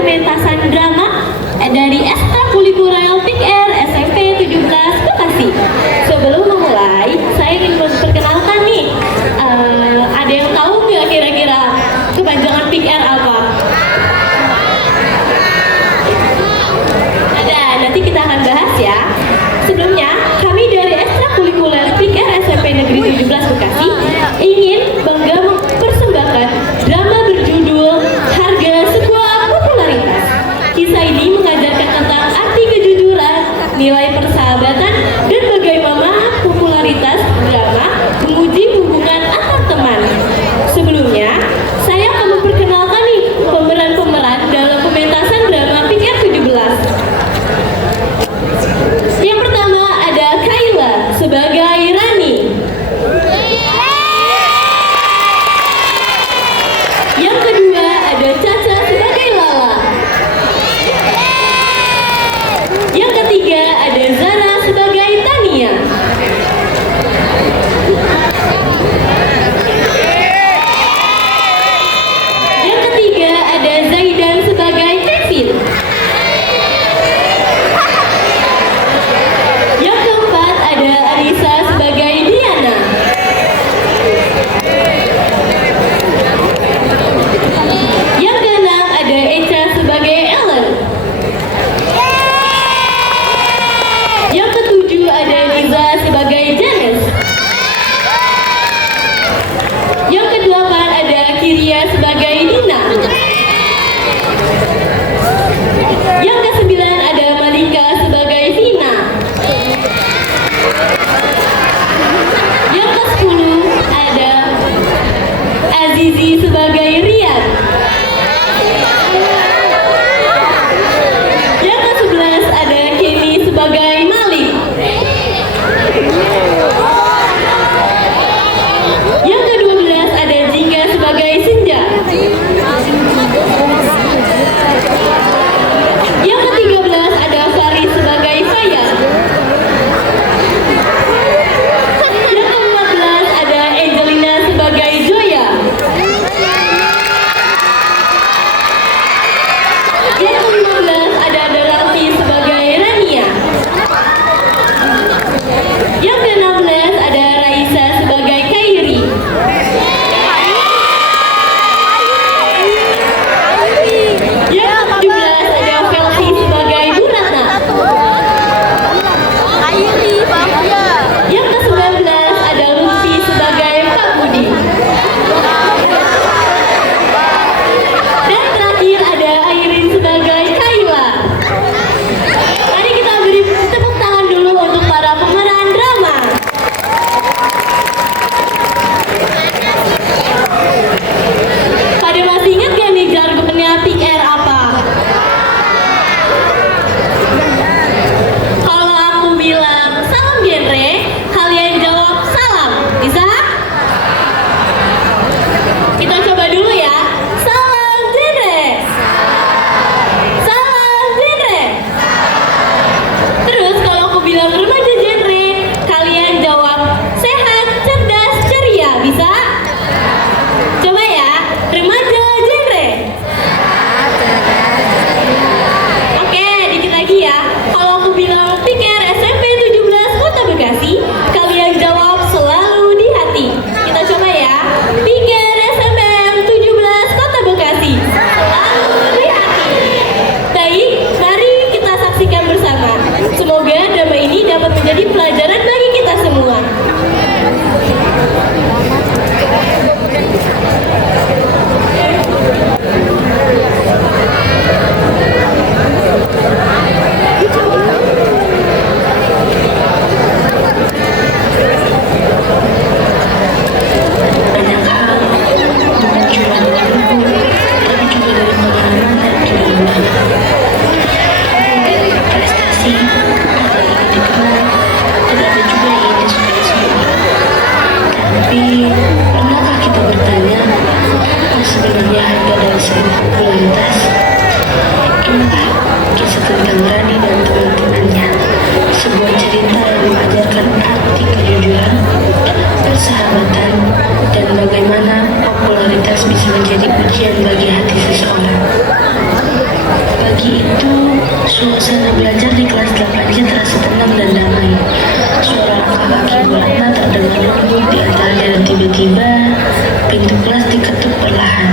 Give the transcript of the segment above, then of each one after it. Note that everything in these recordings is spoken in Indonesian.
pementasan drama dari Ekstrakurikuler PIKR SMP 17 Bekasi. Sebelum memulai, saya ingin memperkenalkan nih, ada yang tahu nggak kira-kira kepanjangan PIKR apa? Ada, nanti kita akan bahas ya. Sebelumnya, kami dari Ekstrakurikuler PIKR SMP Negeri 17 Bekasi ingin bangga mempersembahkan drama berjudul Harga Sebuah Popularitas. Kisah ini mengajarkan tentang arti kejujuran, nilai persahabatan, dan bagaimana popularitas drama menguji hubungan antar teman. Sebelumnya, saya akan memperkenalkan nih pemeran-pemeran dalam pementasan drama PIKR 17. Yang pertama ada Kayla sebagai Rani. Yang kedua ada Caca sebagai Lala. Yang ketiga ada Zara sebagai Tania. Yang ketiga ada Zaidan sebagai Kevin. Yang keempat ada Arisa sebagai Diana. Yang keenam ada Echa sebagai Ellen. Yang ketujuh ada Liza sebagai Janice. Yang kedelapan ada Kiria sebagai Dina. Yang kesembilan ada Malika sebagai Vina. Yang ke-10 ada Azizi sebagai Rian. Yang ke-11 ada Kenny sebagai Malik. Yang ke-12 ada Jingga sebagai Senja. Yang ke-13 ada Fari sebagai Faya. Yang ke-14 ada Angelina sebagai Joya. Yang ke-15 ada Dorothy sebagai Rania. Yang ke-16 ada Raisa sebagai Kairi. Yang ke-17 ada Felsi sebagai Bu Ratna. Yang ke-19 ada Lutfi sebagai Pak Budi. Dan terakhir ada Airin sebagai Kayla. Mari kita beri tepuk tangan dulu untuk para pemeran drama. Pada masih ingat gak nih jargonnya PIKR apa? Kalau aku bilang salam genre, kalian jawab salam. Bisa? Kita coba dulu ya. Salam genre. Salam genre. Terus kalau aku bilang remaja genre, kalian jawab sehat, cerdas, ceria. Bisa? Coba ya. Remaja genre. Oke, dikit lagi ya. Kalau aku bilang PIKR SMP 17 Kota Bekasi, kalian jawab selalu di hati. Kita coba ya. PIKR SMM 17 Kota Bekasi, selalu di hati. Baik, mari kita saksikan bersama. Semoga drama ini dapat menjadi pelajaran bagi kita semua. Banyak hal, bukan cuma dari buku, tapi juga dari pengalaman dan pengalaman. Mulai dari prestasi, mulai dikenal, dan ada Pagi itu, suasana belajar di kelas 8C terasa tenang dan damai. Suara langkah kaki Bu Ratna terdengar lembut di antaranya dan tiba-tiba pintu kelas diketuk perlahan.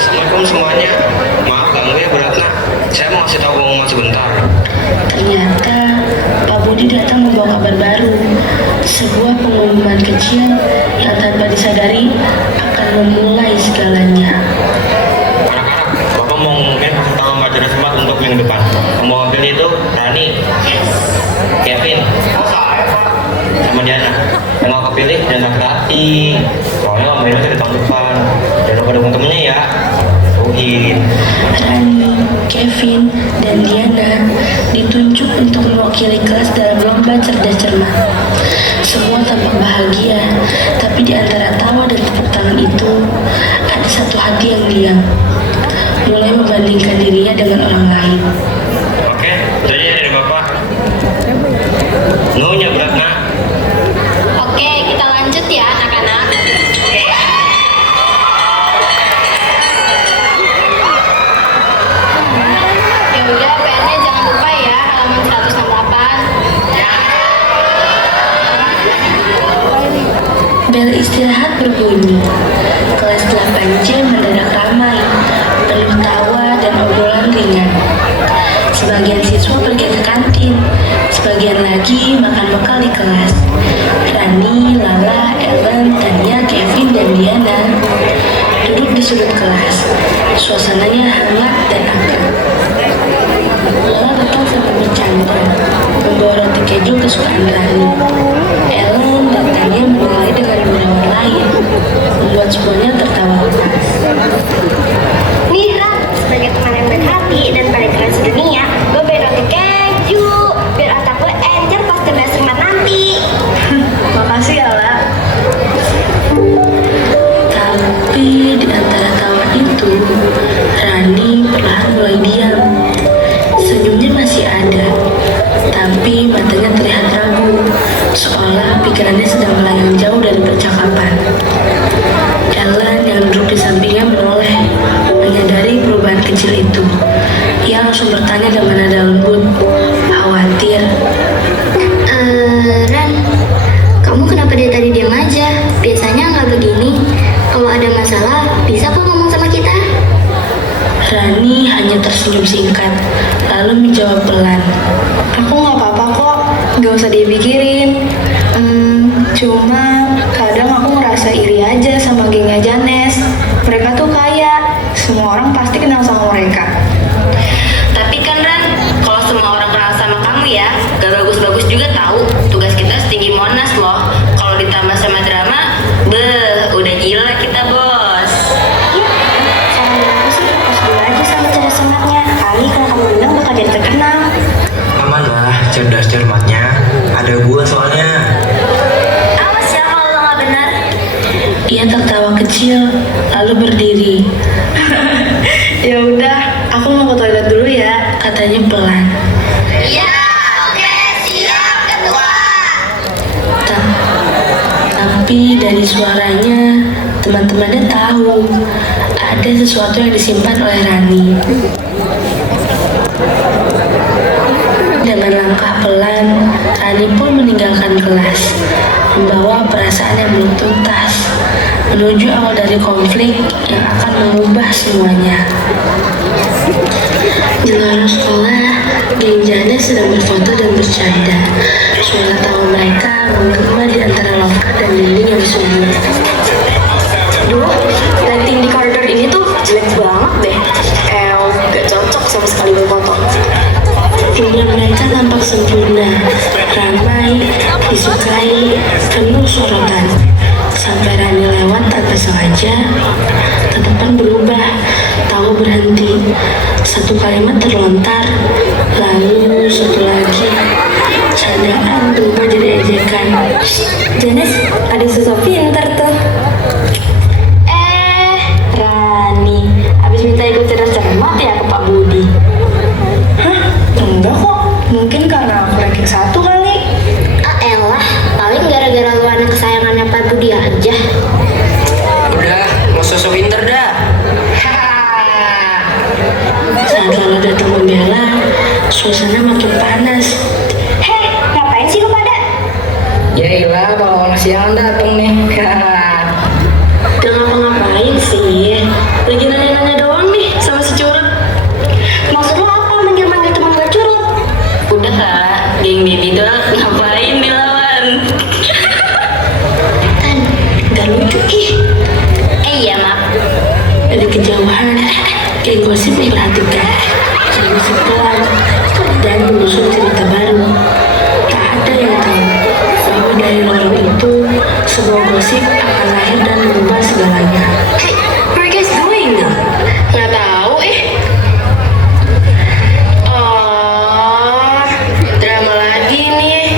Assalamualaikum semuanya. Maaf ganggu ya Bu Ratna. Saya mau kasih tahu pengumuman sebentar. Ternyata Pak Budi datang membawa kabar baru. Sebuah pengumuman kecil yang tanpa disadari akan memulai segalanya. Anak-anak, Bapak mau ngumumin peserta lomba cerdas cermat untuk minggu depan. Pembawa pilih itu Rani, Kevin, sama Diana. Yang nggak kepilih jangan sakit hati. Soalnya lomba ini dari tahun depan. Jangan lupa dukung temennya ya. Ruhin. Rani, Kevin, dan Diana ditunjuk untuk mewakili kelas dalam lomba cerdas cermat. Semua tampak bahagia, tapi di antara tawa dan tepuk tangan itu ada satu hati yang diam, mulai membandingkan dirinya dengan orang lain. Oke, itu aja dari Bapak. Nuhun ya Bu Ratna. Oke, kita lanjut ya anak-anak. Ya udah, PR-nya jangan lupa ya, halaman 168. Bel istirahat berbunyi. Kelas 8C mendadak ramai, penuh tawa dan obrolan ringan. Sebagian siswa pergi ke kantin, sebagian lagi makan bekal di kelas. Rani, Lala, Ellen, Tania, Kevin, dan Diana duduk di sudut kelas. Suasananya hangat dan akrab. Lala datang sambil bercanda, membawa roti keju kesukaan Rani. Ellen dan Tania menilai dengan gunawan lain, membuat semuanya tertawa lepas. Nih Ran, sebagai teman yang baik hati dan paling keren sedunia, gue beli roti keju biar otak gue encer pas cerdas cermat nanti. Makasih ya, La. Tapi di antara tawa itu, Rani perlahan mulai diam. Senyumnya masih ada, tapi matanya terlihat ragu, seolah pikirannya sedang melayang jauh dari percakapan. Ellen yang duduk di sampingnya menoleh, menyadari perubahan kecil itu. Ia langsung bertanya dengan nada lembut, khawatir. Ran, kamu kenapa dari tadi diam aja? Biasanya nggak begini. Kalau ada masalah, bisa kok ngomong sama kita. Rani hanya tersenyum singkat, lalu menjawab pelan. Aku nggak apa-apa kok, nggak usah dipikirin. Cuma kadang aku ngerasa iri aja sama gengnya Janes. Mereka tuh kaya, semua orang pasti kenal sama mereka. Tapi kan Ran, kalau semua orang kenal sama kamu ya, gak bagus-bagus juga tahu. Tugas kita setinggi Monas loh. Kalau ditambah sama drama, udah gila kita bos. Saran aku sih fokus dulu aja sama cerdas cermatnya. Kali kalau kamu menang bakal jadi terkenal. Aman lah, cerdas cermatnya. Ada gua soalnya. Awas ya kalau lo nggak benar. Ia tertawa kecil, lalu berdiri. Ya udah, aku mau ke toilet dulu ya. Katanya pelan. Iya, oke, siap ketua. Ta- Tapi dari suaranya, teman-temannya tahu ada sesuatu yang disimpan oleh Rani. Dengan langkah pelan, Rani pun meninggalkan kelas, membawa perasaan yang belum tuntas, menuju awal dari konflik yang akan mengubah semuanya. Di luar sekolah, geng Jana sedang berfoto dan bercanda. Suara tawa mereka menggema di antara loker dan dinding yang sunyi. Duh, lighting di koridor ini tuh jelek banget deh. Gak cocok sama sekali berfoto. Rumah mereka tampak sempurna, ramai, disukai, penuh sorotan. Sampai Rani lewat tanpa sengaja, tatapan berubah, tawa berhenti. Satu kalimat terlontar, lalu satu lagi. Candaan berubah jadi ejekan. Janes, ada sesuatu pintar tuh. Rani, abis minta ikut cerdas cermat ya ke Pak Budi. Hah? Enggak kok, mungkin karena aku ranking 1 kali. Ah elah, paling gara-gara lu anak kesayangannya Pak Budi aja. Udah, nggak usah sok pinter dah. Haha, suasana makin panas. Heh, ngapain sih lu pada? Ya ilah, kalau orang siang dateng nih. Gak ngapa-ngapain sih. Lagi nanya-nanya doang nih sama si Curut. Maksud lu apa manggil-manggil teman gue Curut? Udah kak, geng Bibi tuh ngapain dilawan? Gak lucu ih. Iya maaf. Dari kejauhan, geng gosip memperhatikan. Gosip pelan dan menyusun cerita baru. Tak ada yang tahu bahwa dari lorong itu sebuah gosip akan lahir dan mengubah segalanya. Hey, where are you guys going now? Nggak tahu Oh, drama lagi nih.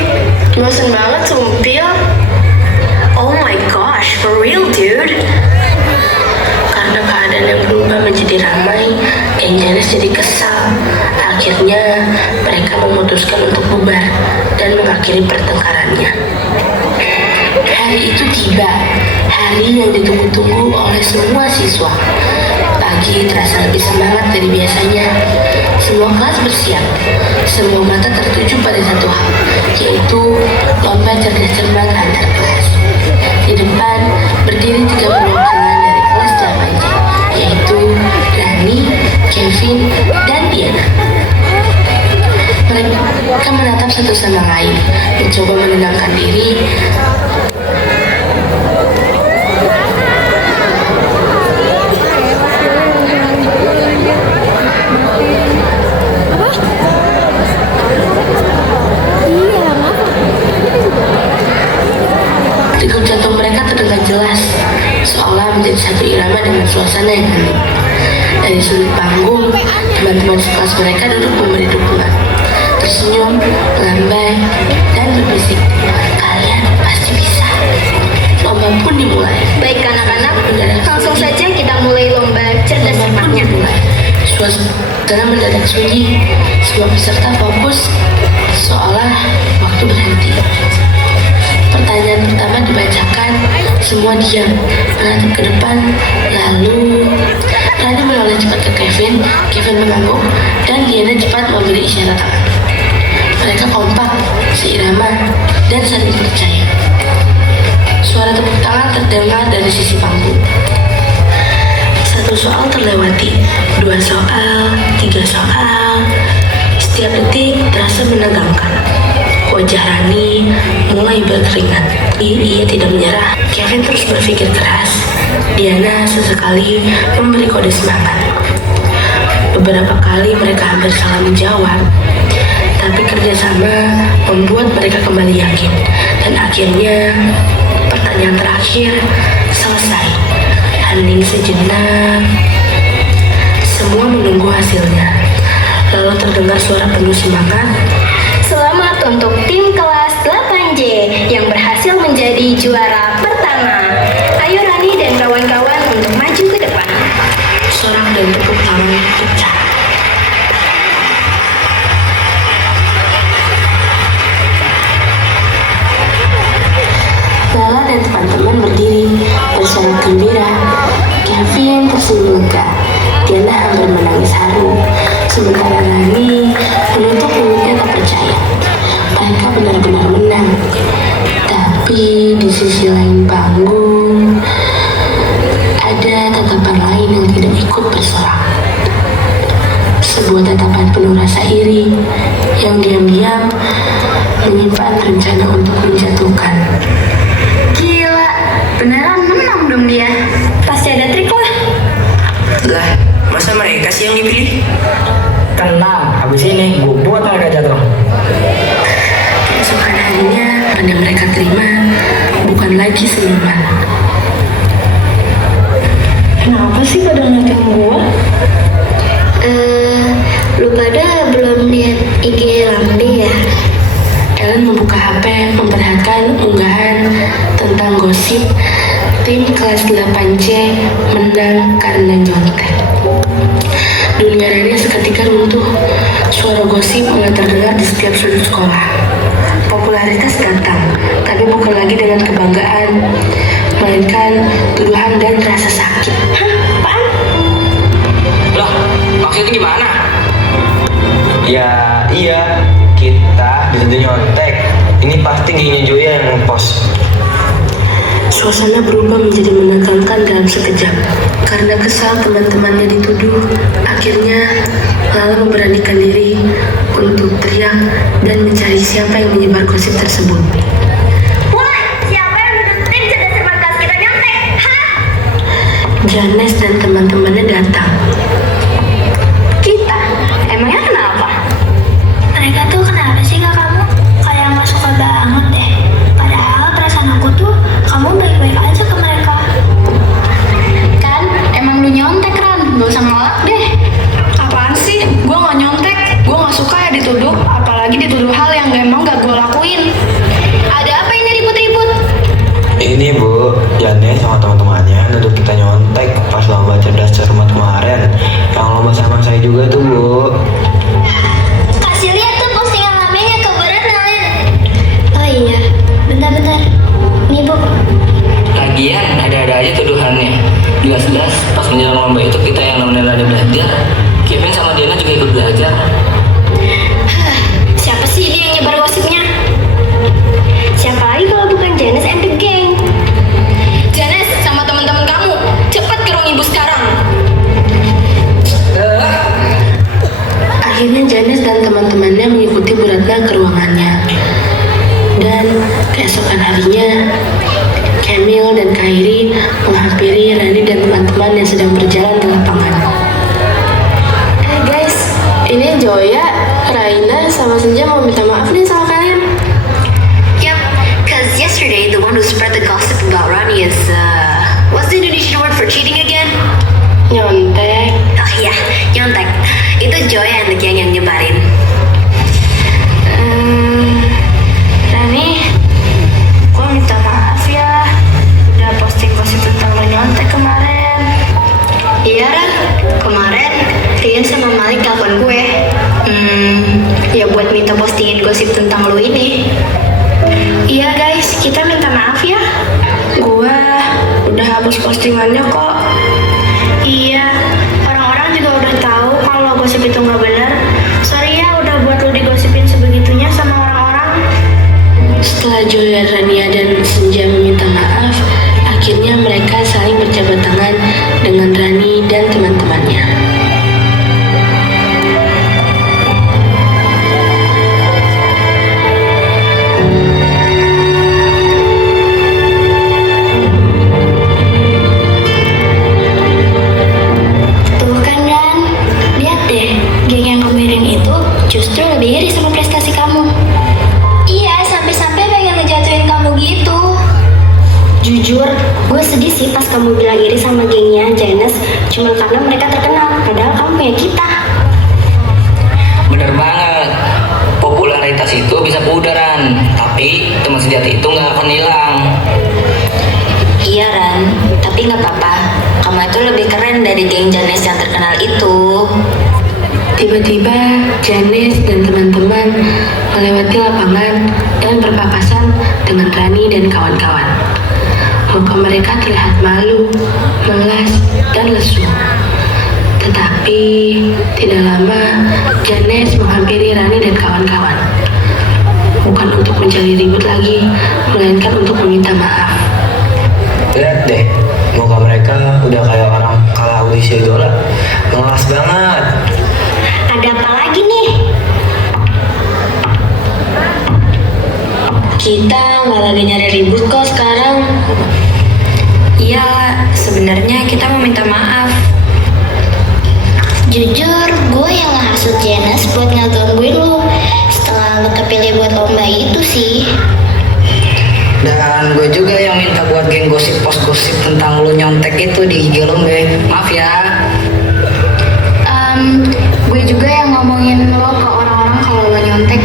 Bosen banget sumpil. Oh my gosh, for real dude. Karena keadaan yang berubah menjadi ramai, geng Janes jadi kesal. Akhirnya mereka memutuskan untuk bubar dan mengakhiri pertengkarannya. Hari itu tiba, hari yang ditunggu-tunggu oleh semua siswa. Pagi terasa lebih semangat dari biasanya. Semua kelas bersiap, semua mata tertuju pada satu hal, yaitu lomba cerdas cermat antar kelas. Di depan berdiri 3 perwakilan dari kelas 8C, yaitu Rani, Kevin, dan Diana. Mereka menatap satu sama lain, mencoba menenangkan diri. Degup jantung mereka terdengar jelas, seolah menjadi satu irama dengan suasana yang hening. Dari sudut panggung, teman-teman sekelas mereka duduk memberi dukungan, tersenyum, melambai, dan berbisik, "Kalian pasti bisa." Lomba pun dimulai. Baik anak-anak, langsung saja kita mulai lomba cerdas cermatnya. Suasana mendadak sunyi. Semua peserta fokus, seolah waktu berhenti. Pertanyaan pertama dibacakan, semua diam, menatap ke depan, lalu Rani menoleh cepat ke Kevin, Kevin mengangguk, dan Diana cepat memberi isyarat tangan. Mereka kompak, seirama, dan saling percaya. Suara tepuk tangan terdengar dari sisi panggung. 1 soal terlewati, 2 soal, 3 soal. Setiap detik terasa menegangkan. Wajah Rani mulai berkeringat. Ia tidak menyerah. Kevin terus berpikir keras. Diana sesekali memberi kode semangat. Beberapa kali mereka hampir salah menjawab, tapi kerjasama membuat mereka kembali yakin. Dan akhirnya pertanyaan terakhir selesai. Hening sejenak. Semua menunggu hasilnya. Lalu terdengar suara penuh semangat. Selamat untuk tim kelas 8J yang berhasil menjadi juara pertama. Ayo Rani dan kawan-kawan untuk maju ke depan. Sorak dan tepuk tangan pecah. Lala dan teman-teman berdiri bersorak gembira. Kevin tersenyum lega. Diana hampir menangis haru. Sementara Rani menutup mulutnya tak percaya. Mereka benar-benar menang. Tapi di sisi lain panggung ada tatapan lain yang tidak ikut bersorak. Sebuah tatapan penuh rasa iri yang diam-diam menyimpan rencana untuk menjatuhkan. Gila, beneran menang dong dia. Pasti ada trik lah. Lah, masa mereka sih yang dipilih? Tenang, habis ini gue buat mereka jatuh. Keesokan harinya pada mereka terima bukan lagi senyuman. Kenapa sih pada ngeliatin gue? Lu pada belum lihat IG Lambe ya? Ellen membuka HP memperhatikan unggahan tentang gosip tim kelas 8C menang karena nyontek. Dunia Rani seketika runtuh. Suara gosip mulai terdengar di setiap sudut sekolah. Popularitas datang, tapi bukan lagi dengan kebanggaan, melainkan tuduhan dan rasa sakit. Hah? Apaan? Lah, maksudnya gimana? Ya Iya, kita dituduh nyontek. Ini pasti gengnya Joya yang ngepost. Suasana berubah menjadi menegangkan dalam sekejap. Karena kesal teman-temannya dituduh, akhirnya Lala memberanikan diri untuk teriak dan mencari siapa yang menyebar gosip tersebut. Wah, siapa yang nuduh tim cerdas cermat kelas kita nyontek? Hah? Janes dan teman-temannya datang. Kita? Emangnya kenapa? Mereka tuh kenapa sih kak kamu? Kayak nggak suka banget deh. Padahal perasaan aku tuh kamu baik-baik aja ke mereka. Kan emang lu nyontek Ran, gak usah ngelak deh. Apaan sih? Gue gak nyontek. Gue gak suka ya dituduh, apalagi dituduh hal yang emang gak gue lakuin. Ada apa ini ribut-ribut? Ini Bu, Janes sama teman-temannya nuduh kita nyontek pas lomba cerdas cermat kemarin. Yang lomba sama saya juga tuh Bu. Kasih lihat tuh postingan lamanya keberat Nalin. Oh iya, bentar-bentar. Nih bu, Lagian ada-ada aja tuduhannya. Jelas-jelas pas menjelang lomba itu kita yang nemenin Rani belajar. Kevin sama Diana juga ikut belajar. Siapa sih ini yang nyebar gosipnya? Siapa lagi kalau bukan Janes and the Gang? Janes sama teman-teman kamu, cepat ke ruang ibu sekarang. Akhirnya Janes dan teman-temannya mengikuti Bu Ratna ke ruangannya. Dan keesokan harinya, Camille dan Kairi menghampiri Rani dan teman-teman yang sedang berjalan di lapangan. Guys, ini Joya, Raina, sama Senja mau minta maaf nih sama kalian. Yep, cause yesterday the one who spread the gossip about Rani is, what's the Indonesian word for cheating again? Nyontek. Oh iya, nyontek. Itu Joy and the Gang yang nyebarin. Rani, gue minta maaf ya udah posting gosip tentang lo nyontek kemarin. Iya Ran, kemarin Rian sama Malik telepon gue. Ya buat minta postingin gosip tentang lo ini. Iya guys, kita minta maaf ya. Gue udah hapus postingannya kok. Iya, orang-orang juga udah tahu kalau gosip itu nggak benar. Sorry ya udah buat lo digosipin sebegitunya sama orang-orang. Setelah Joya, Rania, dan Senja meminta maaf, akhirnya mereka saling berjabat tangan dengan Rani dan teman-temannya. tuh kan Ran, lihat deh, geng yang kemarin itu justru lebih iri sama prestasi kamu. Iya, sampai-sampai pengen ngejatuhin kamu gitu. Jujur, gue sedih sih pas kamu bilang iri sama gengnya Janes cuma karena mereka terkenal, padahal kamu punya kita. Bener banget. Popularitas itu bisa pudaran, tapi teman sejati itu nggak akan hilang. Iya Ran, tapi nggak apa-apa. Kamu itu lebih keren dari geng Janes yang terkenal itu. Tiba-tiba, Janes dan teman-teman melewati lapangan dan berpapasan dengan Rani dan kawan-kawan. Muka mereka terlihat malu, melas, dan lesu. Tetapi, tidak lama, Janes menghampiri Rani dan kawan-kawan. Bukan untuk mencari ribut lagi, melainkan untuk meminta maaf. Lihat deh, muka mereka udah kayak orang kalah audisi idola. Melas banget. Ada apa lagi nih? Kita nggak lagi nyari ribut kok sekarang. Iya, sebenarnya kita mau minta maaf. Jujur, gue yang ngehasut Janes buat ngegangguin lu setelah lu kepilih buat lomba itu sih. Dan gue juga yang minta buat geng gosip post gosip tentang lo nyontek itu di IG lo, Be. Maaf ya. Gue juga yang ngomongin lo ke orang-orang kalau lo nyontek.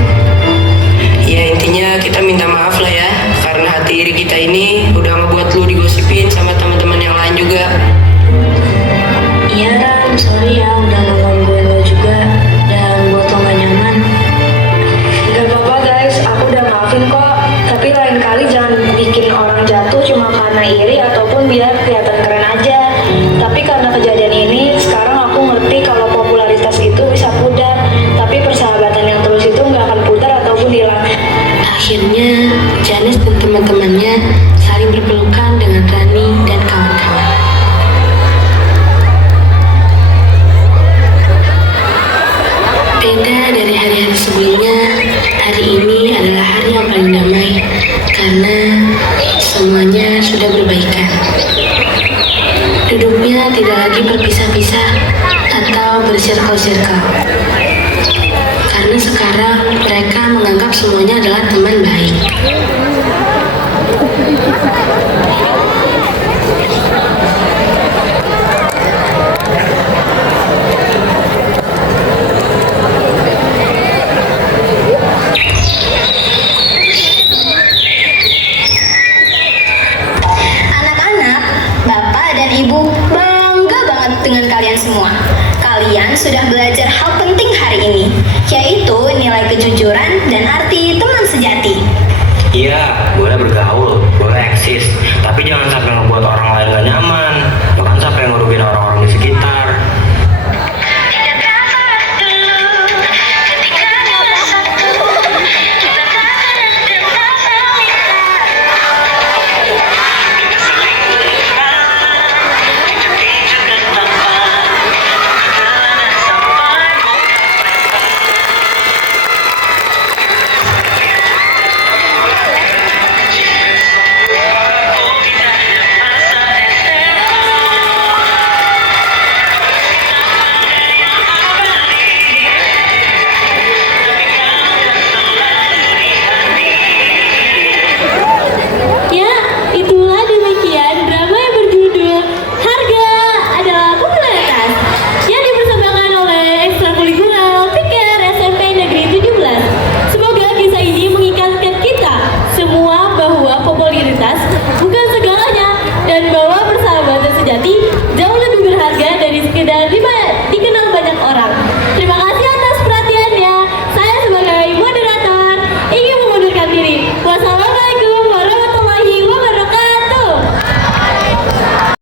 Ya intinya kita minta maaf lah ya, karena hati iri kita ini udah ngebuat lu digosipin sama teman-teman yang lain juga. Iya Ran, sorry ya udah ngegangguin lo juga dan buat lo gak nyaman. Gak apa-apa guys, aku udah maafin kok. Tapi lain kali jangan bikin orang jatuh cuma karena iri ataupun biar kelihatan keren aja. Tapi karena kejadian ini, sekarang aku ngerti kalau popularitas itu bisa pudar. Tapi persahabatan yang terus lagi berpisah-pisah atau bersirkel-sirkel. Karena sekarang mereka menganggap semuanya adalah teman baik. Anak-anak, Bapak dan Ibu bangga banget dengan kalian semua. Kalian sudah belajar hal penting hari ini, yaitu nilai kejujuran dan arti teman sejati. Iya, boleh bergaul, boleh eksis, tapi jangan sampai ngebuat orang lain gak nyaman.